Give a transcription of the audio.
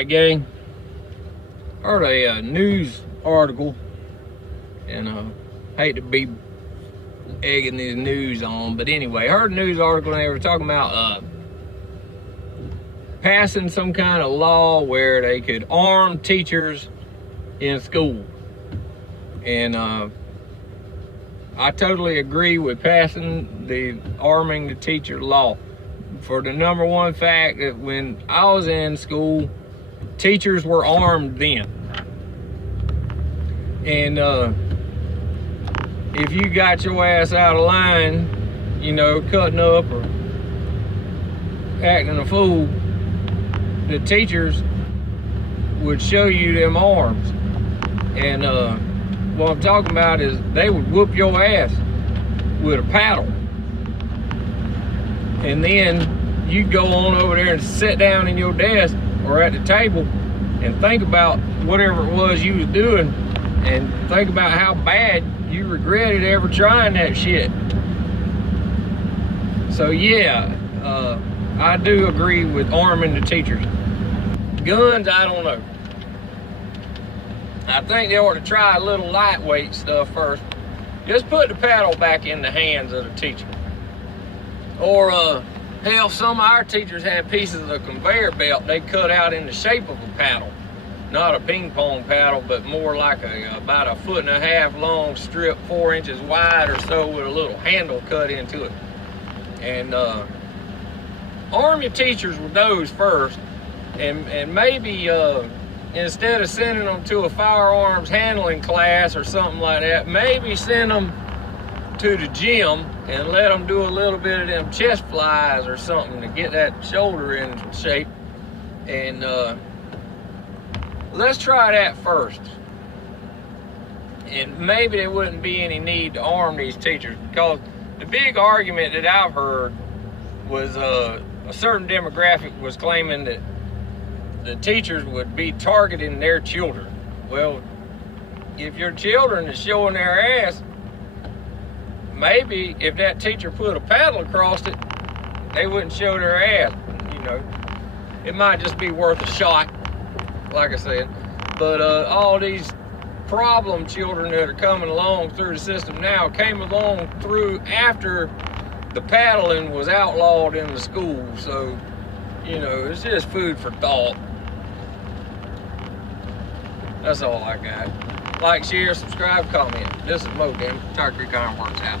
right, gang. Heard a news article, and hate to be egging this news on, but anyway, heard a news article and they were talking about passing some kind of law where they could arm teachers in school. And I totally agree with passing the arming the teacher law, for the number one fact that when I was in school, teachers were armed then. And if you got your ass out of line, you know, cutting up or acting a fool, the teachers would show you them arms. And what I'm talking about is they would whoop your ass with a paddle. And then you'd go on over there and sit down in your desk or at the table and think about whatever it was you was doing, and think about how bad you regretted ever trying that shit. So yeah, I do agree with arming the teachers. Guns, I don't know. I think they ought to try a little lightweight stuff first. Just put the paddle back in the hands of the teacher. Or hell, some of our teachers had pieces of conveyor belt they cut out in the shape of a paddle. Not a ping pong paddle, but more like about 1.5 foot long strip, 4 inches wide or so, with a little handle cut into it. And arm your teachers with those first, and maybe instead of sending them to a firearms handling class or something like that, maybe send them to the gym and let them do a little bit of them chest flies or something to get that shoulder in shape. And let's try that first. And maybe there wouldn't be any need to arm these teachers, because the big argument that I've heard was a certain demographic was claiming that the teachers would be targeting their children. Well, if your children is showing their ass, maybe if that teacher put a paddle across it, they wouldn't show their ass. You know, it might just be worth a shot, like I said. But all these problem children that are coming along through the system now came along through after the paddling was outlawed in the school. So, you know, it's just food for thought. That's all I got. Like, share, subscribe, comment. This is Mo, damn. Tiger Creek Iron Works out.